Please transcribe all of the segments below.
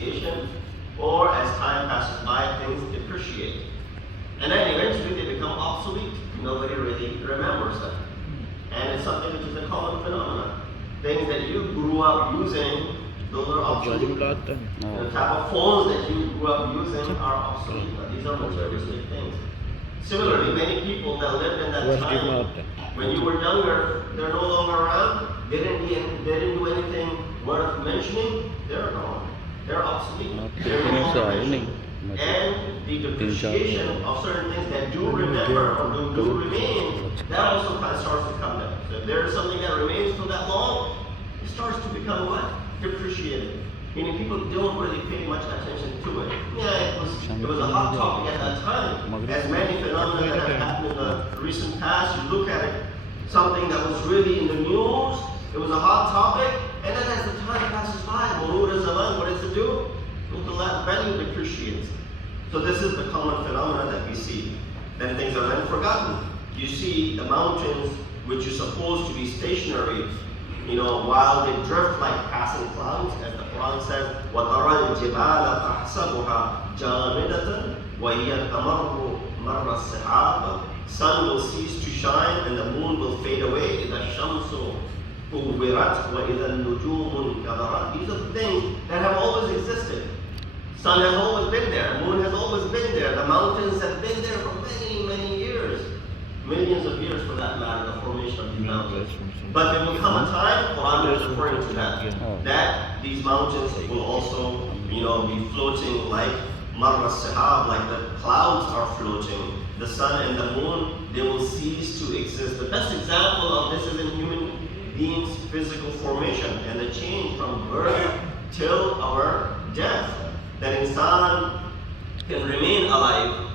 appreciation, or as time passes by, things depreciate. And then eventually they become obsolete. Nobody really remembers them. And it's something which is a common phenomenon. Things that you grew up using, those are obsolete. The type of phones that you grew up using are obsolete. But these are materialistic things. Similarly, many people that lived in that time, when you were younger, they're no longer around. They didn't do anything worth mentioning. They're gone. They're obsolete. They're no longer mentioned. And the depreciation of certain things that do remember or do remain, that also kind of starts to come down. So if there is something that remains for that long, it starts to become what? Depreciated. Meaning people don't really pay much attention to it. Yeah, it was a hot topic at that time. As many phenomena that have happened in the recent past, you look at it, something that was really in the news, it was a hot topic, and then as the time passes by, what does it do? The value depreciates. So this is the common phenomenon that we see. Then things are then forgotten. You see the mountains, which are supposed to be stationary, while they drift like passing clouds, as the Quran says, وَتَرَى الْجِبَالَ تَحْسَبُهَا جَامِدَةً وَهِيَ تَمَرُّ مَرَّ السَّحَابِ. Sun will cease to shine and the moon will fade away. إِذَا الشَّمْسُ كُوِّرَتْ وَإِذَا النُّجُومُ انكَدَرَتْ. These are things that have always existed. Sun has always been there. Moon has always been there. The mountains have been there for many, many years. Millions of years for that matter, the formation of these mountains. But there will come a time, Quran is referring to that these mountains will also, be floating like Marra Sahab, like the clouds are floating. The sun and the moon, they will cease to exist. The best example of this is in human beings' physical formation and the change from birth till our death. That insan can remain alive,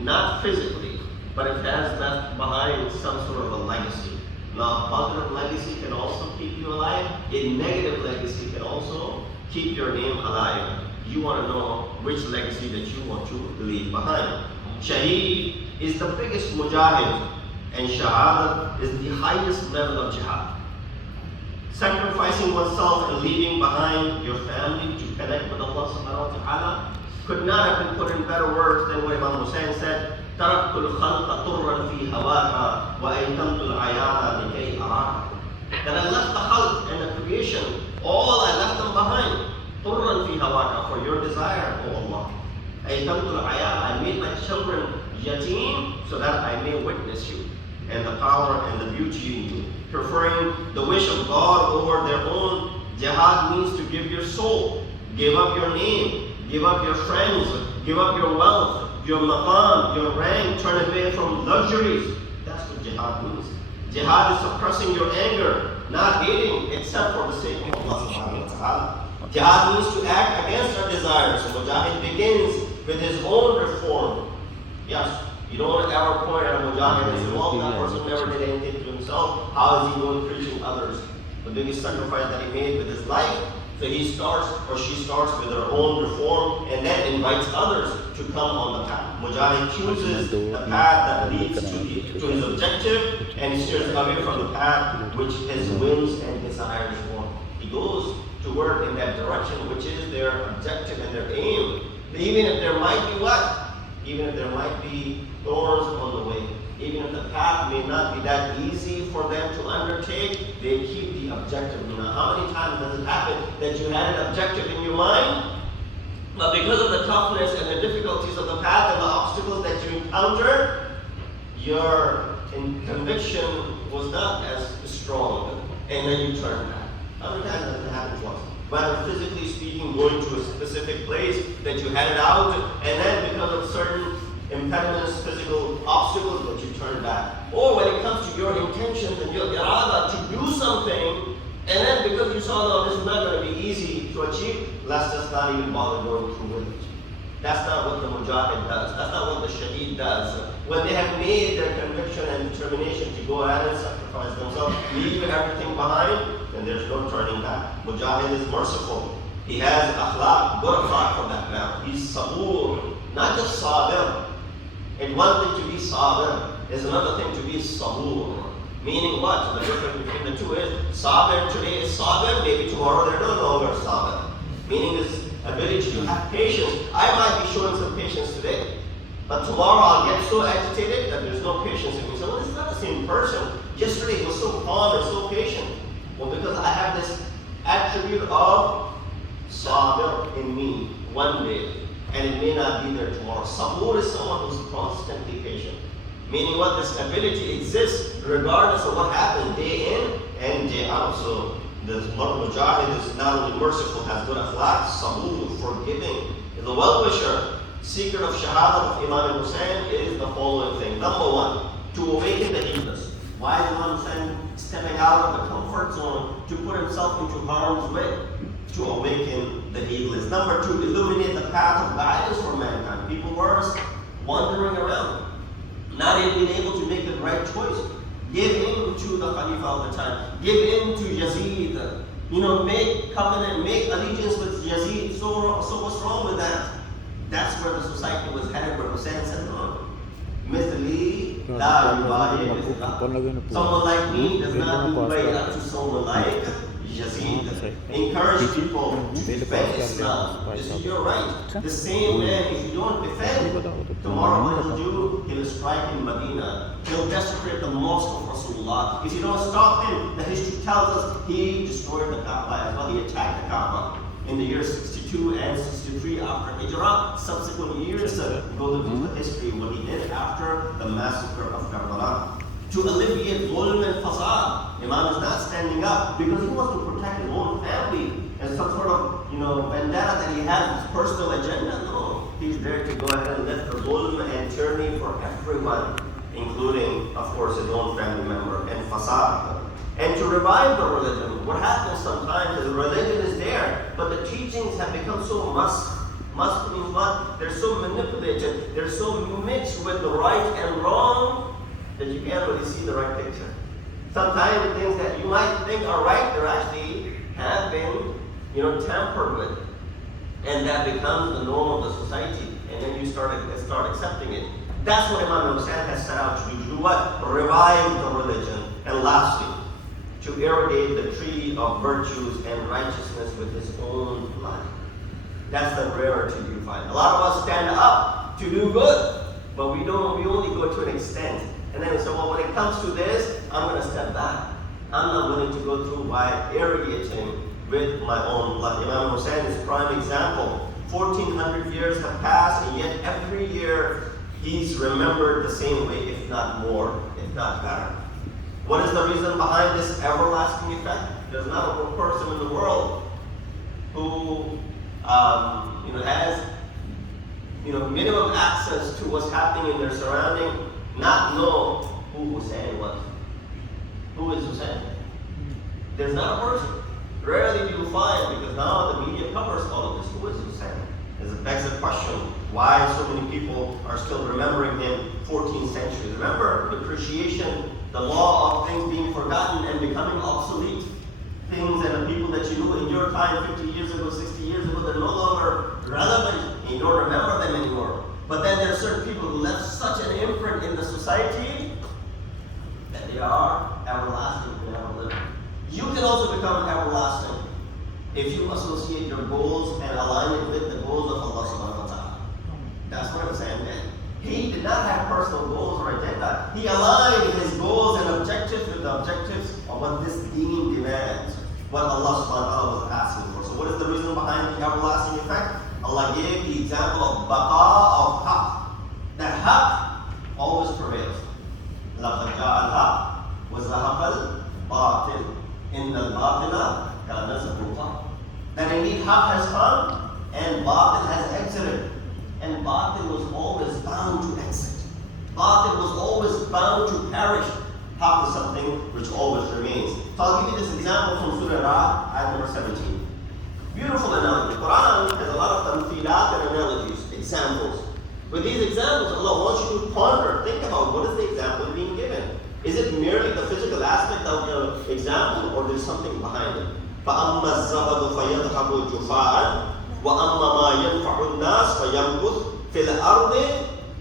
not physically, but it has left behind some sort of a legacy. Now, a positive legacy can also keep you alive. A negative legacy can also keep your name alive. You want to know which legacy that you want to leave behind. Shaheed is the biggest mujahid, and shahadat is the highest level of jihad. Sacrificing oneself and leaving behind your family to connect with Allah subhanahu wa ta'ala could not have been put in better words than what Imam Hussein said, تَرَكْتُ الْخَلْقَ طُرًّا فِي هَوَاهَا وَأَيْتَمْتُ الْعَيَانَ لِكَيْ أَرَاهَا. That I left the khalq and the creation, all I left them behind, طُرًّا فِي هَوَاهَا, for your desire, O Allah. أَيْتَمْتُ الْعَيَانَ, I made my children yatim so that I may witness you, and the power and the beauty in you. Preferring the wish of God over their own. Jihad means to give your soul, give up your name, give up your friends, give up your wealth, your maqam, your rank, turn away from luxuries. That's what jihad means. Jihad is suppressing your anger, not hating except for the sake of Allah subhanahu wa ta'ala. Jihad means to act against our desires. So Mujahid begins with his own reform. Yes. You don't ever point at a mujahid and say, well, that person never did anything to himself. How is he going preaching others? The biggest sacrifice that he made with his life. So he starts, or she starts with her own reform and then invites others to come on the path. Mujahid chooses the path that leads to his objective and he steers away from the path which his whims and desires want. He goes to work in that direction which is their objective and their aim. Even if there might be what? Even if there might be thorns on the way, even if the path may not be that easy for them to undertake, they keep the objective. How many times does it happen that you had an objective in your mind, but because of the toughness and the difficulties of the path and the obstacles that you encountered, your conviction was not as strong, and then you turn back? How many times does it happen to us? Whether physically speaking, going to a specific place that you headed out, and then because of certain impediments, physical obstacles, that you turn back. Or when it comes to your intentions and your irada to do something, and then because you saw, no, this is not going to be easy to achieve, let's just not even bother going through with it. That's not what the mujahid does. That's not what the shaheed does. When they have made their conviction and determination to go ahead and sacrifice themselves, leave everything behind, then there's no turning back. Mujahid is merciful. He has akhlaq, good akhlaq for that matter. He's sabur, not just sabir. And one thing to be sabir is another thing to be sabur. Meaning what? The difference between the two is sabir today is sabir, maybe tomorrow they're no longer sabir. Meaning is ability to have patience. I might be showing some patience today, but tomorrow I'll get so agitated that there's no patience in me. So, well, it's not the same person. Yesterday he was so calm and so patient. Well, because I have this attribute of sabr in me one day, and it may not be there tomorrow. Sabur is someone who's constantly patient. Meaning what? This ability exists regardless of what happened day in and day out. So the Mujahid is not only merciful, has good akhlaq, sabur, forgiving. The well-wisher, secret of shahada of Imam Hussein is the following thing. Number one, to awaken the heedless. Why is Imam Hussein stepping out of the comfort zone to put himself into harm's way? To awaken the heedless. Number two, illuminate the path of guidance for mankind. People were wandering around, not even being able to make the right choice. Give in to the Khalifa of the time. Give in to Yazid. Make covenant, make allegiance with Yazid. So what's wrong with that? That's where the society was headed, where Hussein said, no. Mithli la yubayi mithla. Someone like me does not do bay'ah to someone like Yazid. Encourage people to defend Islam. You're right. The same man, if you don't defend, tomorrow what he'll do, he'll strike in Medina. He'll desecrate the mosque of Rasulullah. If you don't stop him, the history tells us he destroyed the Kaaba as well. He attacked the Kaaba in the year 62 and 63 after Hijrah. Subsequent years go to the history what he did after the massacre of Karbala. To alleviate zulm and fasad, Imam is not standing up because he wants to protect his own family and some sort of vendetta that he has, his personal agenda. No, he's there to go ahead and lift the zulm and tyranny for everyone, including, of course, his own family member, and fasad. And to revive the religion. What happens sometimes is the religion is there, but the teachings have become so musk means what? They're so manipulated, they're so mixed with the right and wrong that you can't really see the right picture. Sometimes the things that you might think are right, they're actually have been, tampered with. And that becomes the norm of the society. And then you start accepting it. That's what Imam Hussein has set out to do. What? Revive the religion. And lastly, to irrigate the tree of virtues and righteousness with his own blood. That's the rarity you find. A lot of us stand up to do good, but we only go to an extent. And then we say, well, when it comes to this, I'm going to step back. I'm not willing to go through by irrigating with my own blood. Imam Hussein is a prime example. 1400 years have passed, and yet every year he's remembered the same way, if not more, if not better. What is the reason behind this everlasting effect? There's not a person in the world who has minimum access to what's happening in their surrounding, not know who Hussein was. Who is Hussein? There's not a person. Rarely do you find, because now the media covers all of this. Who is Hussein? It begs the question, why so many people are still remembering him 14th century. Remember, depreciation, the law of things being forgotten and becoming obsolete. Things and the people that you knew in your time 50 years ago, 60 years ago, they're no longer relevant and you don't remember them anymore. But then there are certain people who left such an imprint in the society that they are everlasting forever. You can also become everlasting if you associate your goals and align it with the goals of Allah subhanahu wa ta'ala. That's what I'm saying, man. He did not have personal goals or agenda. He aligned his goals and objectives with the objectives of what this deen demands, what Allah subhanahu wa ta'ala was asking for. So what is the reason behind the everlasting effect? Allah gave the example of baqa, of haq. That haq always prevails. لَقَدْ جَاءَ الْحَقِّ وَزَهَقَ الْبَاطِلُ إِنَّ الْبَاطِلَ كَانَ زَهُوقًا. That indeed haq has come and batil has exited. And batil was always bound to exit. Batil was always bound to perish. Haq is something which always remains. So I'll give you this example from Surah Ra, ayat number 17. Beautiful analogy. Quran has a lot of tamthilat and analogies, examples. With these examples, Allah wants you to ponder, think about what is the example being given. Is it merely the physical aspect of the example, or there's something behind it? فَأَمَّا الزَّبَدُ فَيَذْهَبُ جُفَاءً وَأَمَّا مَا يَنْفَعُ النَّاسِ فَيَمْكُثْ فِي الْأَرْضِ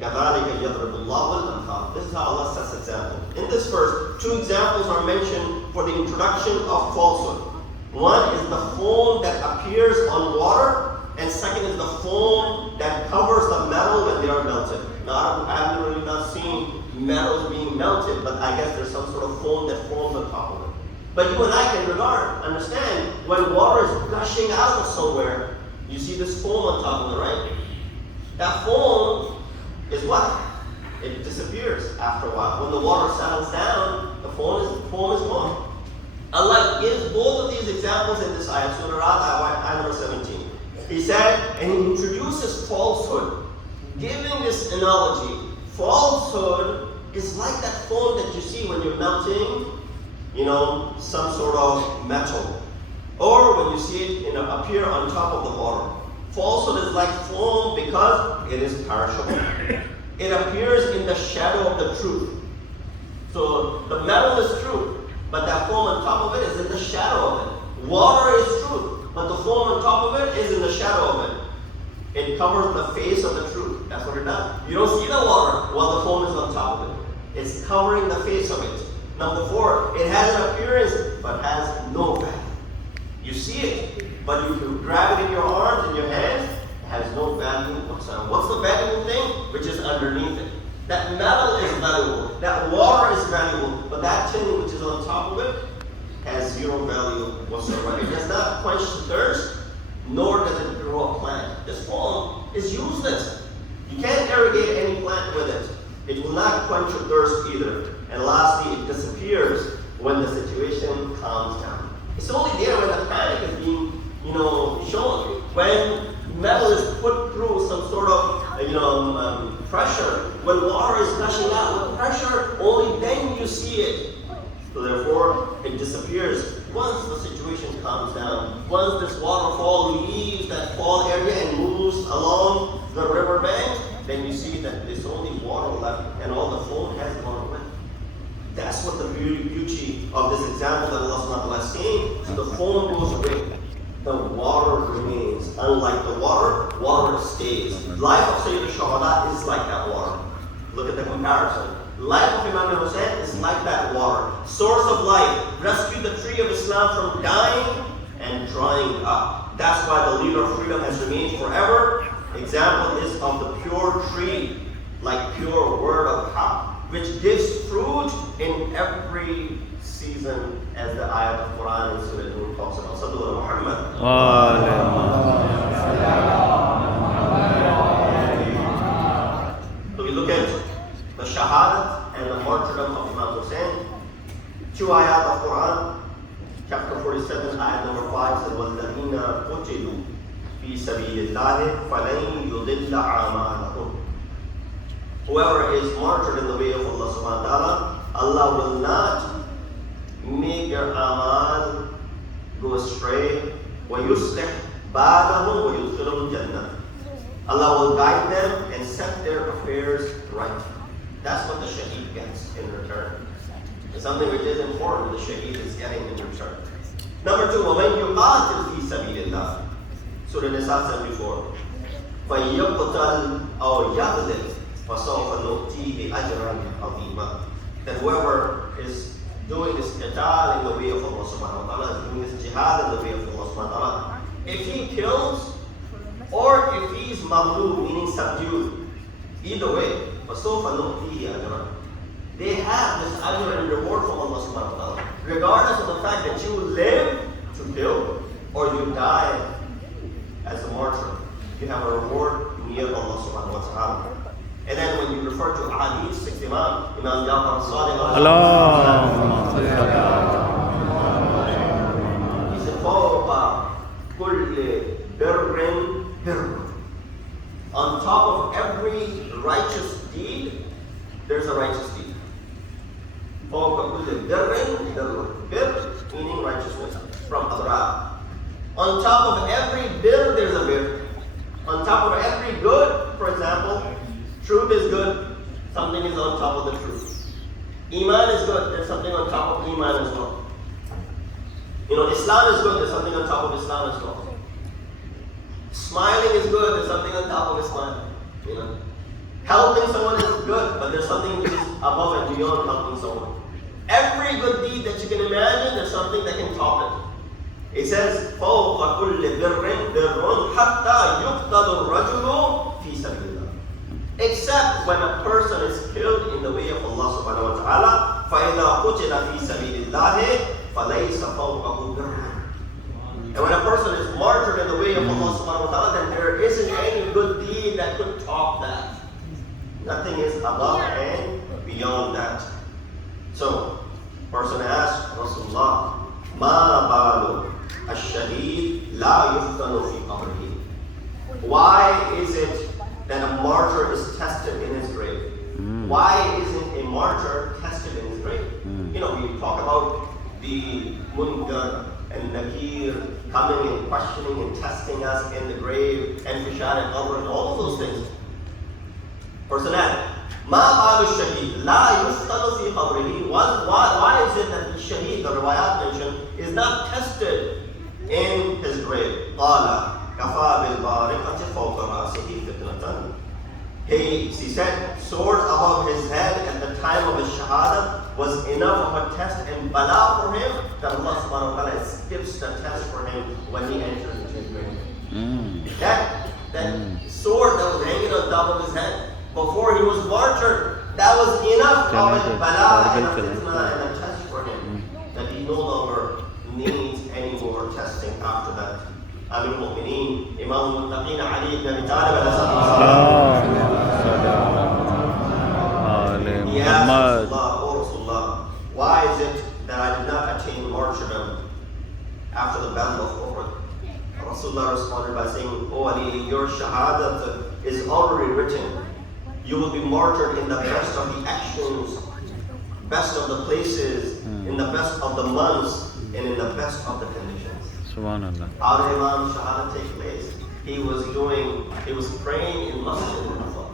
كَذَلِكَ يَضْرِبُ اللَّهُ الْأَمْثَالَ. This is how Allah sets example. In this verse, two examples are mentioned for the introduction of falsehood. One is the foam that appears on water, And second is the foam that covers the metal when they are melted. Now, I haven't really not seen metals being melted, but I guess there's some sort of foam that forms on top of it. But you and I can understand when water is gushing out of somewhere, you see this foam on top of it, right? That foam is what? It disappears after a while. When the water settles down, the foam is gone. Allah gives both of these examples in this ayah, Surah Ra'd, ayah number 17. He said, and he introduces falsehood, giving this analogy. Falsehood is like that foam that you see when you're melting, some sort of metal, or when you see it appear on top of the water. Falsehood is like foam because it is perishable. It appears in the shadow of the truth. So the metal is truth, but that foam on top of it is in the shadow of it. Water is truth, but the foam on top of it is in the shadow of it. It covers the face of the truth. That's what it does. You don't see the water while the foam is on top of it. It's covering the face of it. Number 4, it has an appearance, but has no value. You see it, but if you grab it in your arms and your hands, it has no value whatsoever. What's the valuable thing? Which is underneath it. That metal is valuable. That water is valuable. But that tin which is on top of it has zero value whatsoever. It does not quench thirst, nor does it grow a plant. This foam is useless. You can't irrigate any plant with it. It will not quench your thirst either. And lastly, it disappears when the situation calms down. It's only there when the panic is being, shown. When metal is put through some sort of, pressure. When water is gushing out with pressure, only then you see it. So therefore, it disappears once the situation calms down. Once this waterfall leaves that fall area and moves along the river bank, then you see that there's only water left and all the foam has gone away. That's what the beauty of this example that Allah is saying. So the foam goes away. The water remains. Unlike the water stays. Life of Sayyid al-Shuhada is like that water. Look at the comparison. Life of Imam Hussein is like that water. Source of life. Rescue the tree of Islam from dying and drying up. That's why the leader of freedom has remained forever. Example is of the pure tree, like pure word of God, which gives fruit in every season, as the ayat of Quran in Surah Nur talks about. Sallallahu Muhammad. So we look at the shahadat and the martyrdom of Imam Hussein. 2 ayat of Quran, chapter 47, ayat number 5 says, وَالَّذِينَ قُتِلُوا فِي سَبِيلِ اللَّهِ فَلَنْ يُضِلَّ أَعْمَالَهُمْ. Whoever is martyred in the way of Allah subhanahu wa ta'ala, Allah will not make your amal go astray. وَيُصْلِحْ بَالَهُمْ وَيُدْخِلُهُمْ الْجَنَّةِ. Allah will guide them and set their affairs right. That's what the shaheed gets in return. It's something which is important, the shaheed is getting in return. Number 2, وَمَنْ يُقَاتِلْ فِي سَبِيلِ اللَّهِ. Surah Nisa said before, فَيَقْتَلْ أَوْ يَغْلِبْ فَسَوْفَ نُؤْتِيهِ أَجْرًا عَظِيمًا. That whoever is doing this qital in the way of Allah subhanahu wa ta'ala, is doing this jihad in the way of Allah subhanahu wa ta'ala, if he kills or if he is maghlub, meaning subdued, either way, فَسَوْفَ نُؤْتِيهِ أَجْرًا. They have this ajr and reward from Allah subhanahu wa ta'ala. Regardless of the fact that you live to kill or you die as a martyr, you have a reward near Allah subhanahu wa ta'ala. And then when you refer to hadith 6 Imam Jafar al-Sadiq, he said, فَوْقَ كُلِّ بِرٍّ بِرٌّ. On top of every righteous deed, there's a righteous deed. فَوْقَ كُلِّ بِرٍّ بِرٌّ. Bir meaning righteousness from Abraham. On top of every bir, there's a bir. On top of every good, for example, truth is good, something is on top of the truth. Iman is good, there's something on top of Iman as well. Islam is good, there's something on top of Islam as well. Smiling is good, there's something on top of his smile. Helping someone is good, but there's something which is above and beyond helping someone. Every good deed that you can imagine, there's something that can top it. It says, فوق كل بر حتى يقتل الرجل في سبيل الله. Except when a person is killed in the way of Allah subhanahu wa ta'ala, فإذا قتل في سبيل الله فليس فوقه بر. And when a person is martyred in the way of Allah subhanahu wa ta'ala, then there isn't any good deed that could top that. Nothing is above and beyond that. So, person asks Rasulullah, ما بال الشهيد لا يفتن في قبره. Why is it that a martyr is tested in his grave? Why isn't a martyr tested in his grave? You know, we talk about the munkar and nakir coming and questioning and testing us in the grave and fishar and qabr and all of those things. Personality. ما بال الشهيد لا يفتن في قبره. Why is it that the shaheed, the riwayat mentioned, is not tested in his grave? قال كفى بالبارقة فوق رأسه فتنة. He said, sword above his head at the time of his shahada was enough of a test and bala for him that Allah subhanahu wa ta'ala skips the test for him when he enters into his grave. That sword that was hanging on top of his head before he was martyred, that was enough of a bala and a fitna and a test for him that he no longer needs any more testing after that. Amir al-Mu'mineen, Imam al-Muttaqeen, Ali ibn Abi Talib, he asked Rasulullah, O Rasulullah, why is it that I did not attain martyrdom after the battle of Uhud? Rasulullah responded by saying, O Ali, your shahadat is already written. You will be martyred in the best of the actions, best of the places, in the best of the months, and in the best of the conditions. Subhanallah. How did Imam Shahada take place? He was praying in Masjid al-Nafa.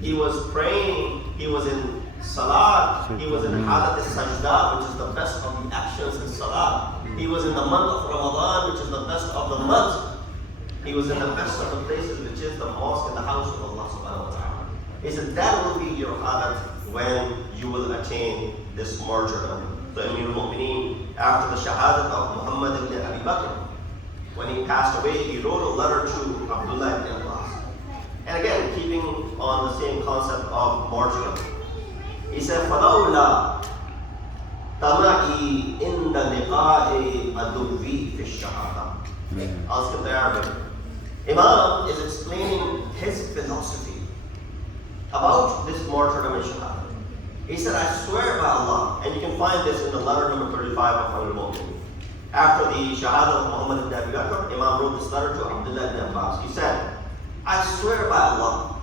He was praying, he was in Salat, he was in Halat al-Sajda, which is the best of the actions in Salat. He was in the month of Ramadan, which is the best of the months. He was in the best of the places, which is the mosque and the house of Allah subhanahu wa ta'ala. He said that will be your halat when you will attain this martyrdom. So Amir al-Mu'mineen, after the shahadat of Muhammad ibn Abi Bakr, when he passed away, he wrote a letter to Abdullah ibn Abbas. And again, keeping on the same concept of martyrdom, he said, فَلَوْلَا طَمَعِي إِنَّ لِقَاءِ أَدُوِّي فِي الشَّهَادَةِ. I'll skip the Arabic. Imam is explaining his philosophy about this martyrdom and shahada. He said, I swear by Allah, and you can find this in the letter number 35 of Ahl-e-Bait. After the shahada of Muhammad ibn Abi Bakr, Imam wrote this letter to Abdullah ibn Abbas. He said, I swear by Allah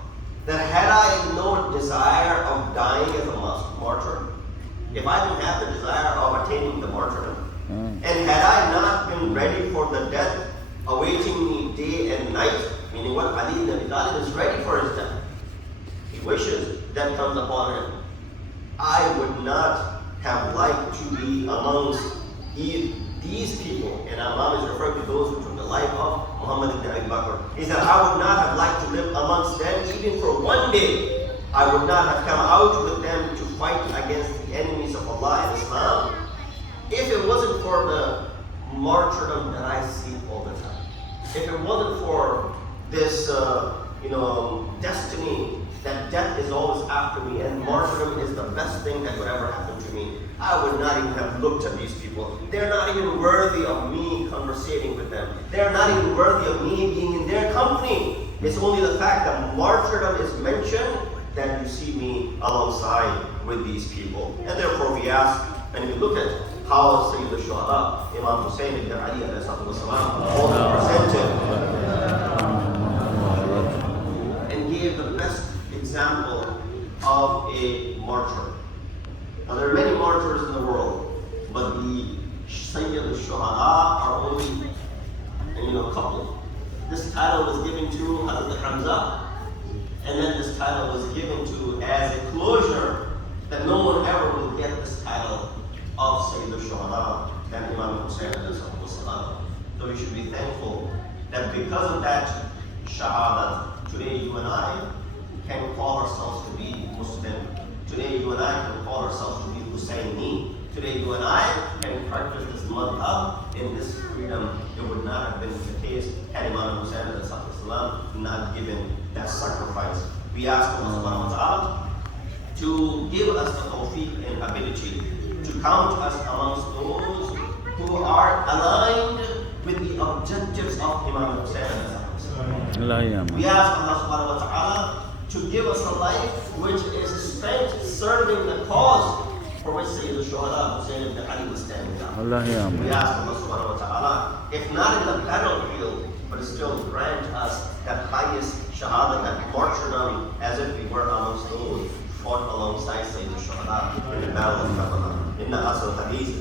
that had I no desire of dying as a martyr, if I didn't have the desire of attaining the martyrdom, and had I not been ready for the death awaiting me day and night, meaning what Ali ibn Abi Talib is ready for his death. He wishes death comes upon him. I would not have liked to be amongst these people, and Imam is referring to those who took the life of Muhammad ibn Abi Bakr. He said, I would not have liked to live amongst them even for one day. I would not have come out with them to fight against the enemies of Allah and Islam if it wasn't for the martyrdom that I see all the time. If it wasn't for this, destiny that death is always after me and martyrdom is the best thing that could ever happen to me, I would not even have looked at these people. They're not even worthy of me conversating with them. They're not even worthy of me being in their company. It's only the fact that martyrdom is mentioned that you see me alongside with these people. And therefore we ask, and we look at how Sayyid al-Shuhada, Imam Hussein ibn Ali also presented and gave the best example of a martyr. Now there are many martyrs in the world, but the Sayyid al-Shuhada are only a couple. This title was given to Hazrat Hamza, and then this title was given to as a closure that no one ever will get this title of Sayyid al-Shuhada than Imam Hussein al-Salam. So we should be thankful that because of that shahada, today you and I can call ourselves to be Muslim. Today you and I can call ourselves to be Husseini. today you and I can practice this madhab in this freedom. It would not have been the case had Imam Hussain not given that sacrifice. We ask Allah subhanahu wa ta'ala to give us the tawfiq and ability to count us amongst those who are aligned with the objectives of Imam Hussain. We ask Allah subhanahu wa ta'ala to give us a life which is spent serving the cause for which Sayyid al-Shuhada Hussain ibn Ali was standing down. We ask Allah subhanahu wa ta'ala, if not in the battlefield, but still grant us that highest shahada, that martyrdom, as if we were amongst those who fought alongside Sayyid al-Shuhada in the battle of Karbala. In the Asr Hadith,